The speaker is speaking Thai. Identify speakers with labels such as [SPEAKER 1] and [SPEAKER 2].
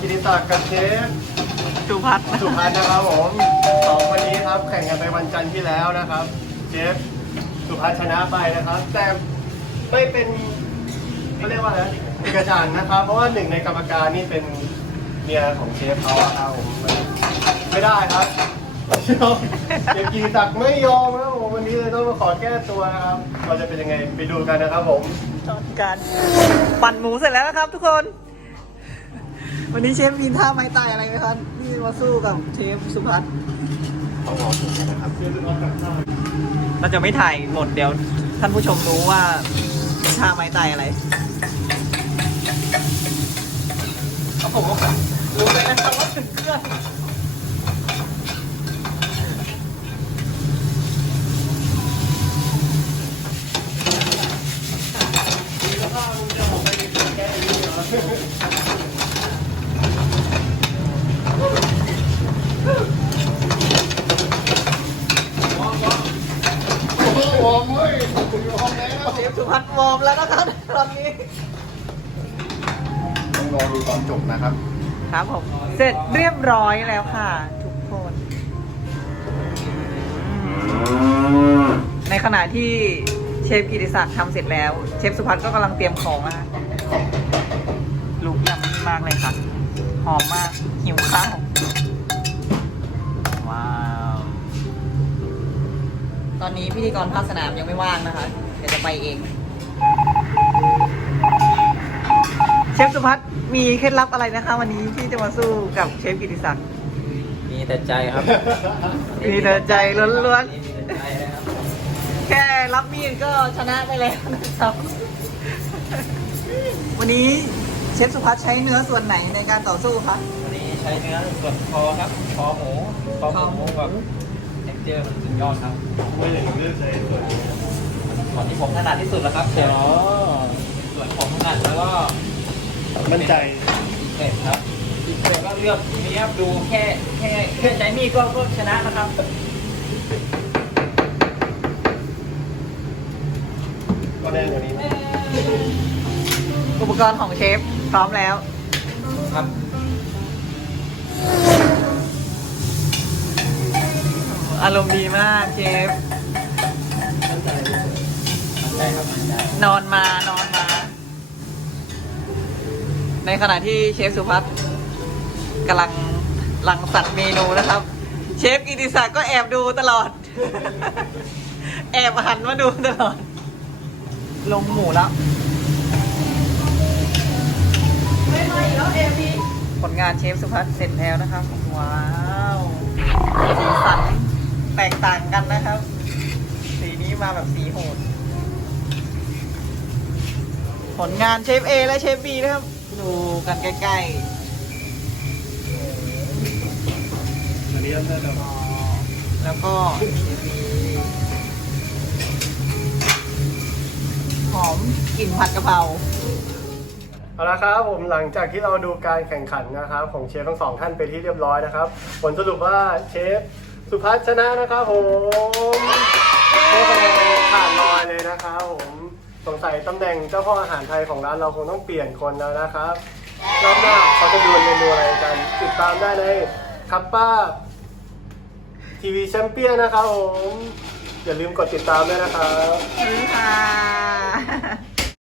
[SPEAKER 1] ติศักดิ์กับเชฟ
[SPEAKER 2] สุพัฒน์
[SPEAKER 1] นะครับผมสองวันนี้ครับแข่งกันไปวันจันทร์ที่แล้วนะครับเชฟสุพัฒน์ชนะไปนะครับ แต่ไม่เป็นเขาเรียกว่าอะไรเอกฉันท์นะครับ เพราะว่าหนึ่งในกรรมการนี่เป็นเมียของเชฟเขาอะครับผมไม่ได้ครับเชฟกิติศักดิ์ไม่ยอมนะครับผมวันนี้เลยต้องมาขอแก้ตัวนะครับเราจะเป็นยังไงไปดูกันนะครับผม
[SPEAKER 2] ตอนการปั่นหมูเสร็จแล้วนะครับทุกคน วันนี้เชฟมีท่าไม้ตายอะไรไหมครับที่มาสู้กับเชฟสุพัฒน์
[SPEAKER 1] ต้องรอถึงนะครับเชฟจะต้องกลับบ้าน
[SPEAKER 2] เราจะไม่ถ่ายหมดเดี๋ยวท่านผู้ชมรู้ว่าเป็นท่าไม้ตายอะไรเอาผมก็รู้เลยนะครับว่าถึงเครื่อง
[SPEAKER 1] แล้วก็จะออกไปแก้ดีเหรอวอร์มเว้ยวอร์มแล้ว
[SPEAKER 2] เชฟสุพัฒน์วอร์มแล้วนะครับตอนนี้
[SPEAKER 1] ต้องรอดูตอนจบนะครับ
[SPEAKER 2] ครับผมเสร็จเรียบร้อยแล้วค่ะทุกคน ในขณะที่เชฟกิติศักดิ์ทำเสร็จแล้วเชฟสุพัฒน์ก็กำลังเตรียมของนะคะลุกยำมากเลยค่ะหอมมากหิวข้าวว้าวตอนนี้พิธีกรภาคสนามยังไม่ว่างนะคะเดี๋ยวจะไปเองเชฟสุพัฒน์มีเคล็ดลับอะไรนะคะวันนี้ที่จะมาสู้กับเชฟกิติศักดิ์
[SPEAKER 3] มีแต่ใจครับ
[SPEAKER 2] มีแต่ใจล้วน
[SPEAKER 3] มีแต่ใจนะครับ
[SPEAKER 2] ๆแค่รับมีดก็ชนะไปแล้วนะครับ วันนี้เชฟสุพัฒน์ใช้เนื้อส่วนไหนในการต่อสู้คะ
[SPEAKER 3] วันนี้ใช้เนื้อส่วนคอครับคอหมูแบบเท็กเจอร์มันสุดยอดครับ
[SPEAKER 1] ไม่อย่างเลือกใช้ส่วนนี้
[SPEAKER 3] ส่วนที่ผมถนัดที่สุดแล้วครับเชฟส่วนผมถนัดแล้วก็
[SPEAKER 1] มั่นใจ
[SPEAKER 3] เสร็จครับเสร็จก็เลือกนี่ครับดูแค่ใช้มีดก็ชนะนะครับ
[SPEAKER 1] ก็แน่นกว่านี้ไหม
[SPEAKER 2] อุปกรณ์ของเชฟพร้อมแล้ว
[SPEAKER 3] ครับ
[SPEAKER 2] อารมณ์ดีมากเชฟ
[SPEAKER 1] มั่นใจ
[SPEAKER 3] มั่นใจครับมั่นใจ
[SPEAKER 2] นอนมา ในขณะที่เชฟสุพัฒน์กำลังรังสรรค์เมนูนะครับ เชฟกิติศักดิ์ก็แอบดูตลอด แอบหันมาดูตลอด ลงหมูแล้วผลงานเชฟสุพัฒน์เสร็จแล้วนะครับ ว้าวสีสันแตกต่างกันนะครับ สีนี้มาแบบสีโหด ผลงานเชฟ A และเชฟ B นะครับ ดูกันใกล้
[SPEAKER 1] อันนี้น่าจะ
[SPEAKER 2] ๆ แล้วก็เชฟ B หอมกลิ่นผัดกะเพรา
[SPEAKER 1] เอาละครับผมหลังจากที่เราดูการแข่งขันนะครับของเชฟทั้งสองท่านไปที่เรียบร้อยนะครับผลสรุปว่าเชฟสุพัฒน์ชนะนะครับผมได้คะแนนผ่านลอยเลยนะครับผมสงสัยตำแหน่งเจ้าพ่ออาหารไทยของร้านเราคงต้องเปลี่ยนคนแล้วนะครับรอบหน้าเขาจะดูเมนูอะไรกันติดตามได้ในคัปป้าทีวีแชมเปี้ยนนะครับผมอย่าลืมกดติดตามด้วยนะครับ
[SPEAKER 2] สวัสดีค่ะ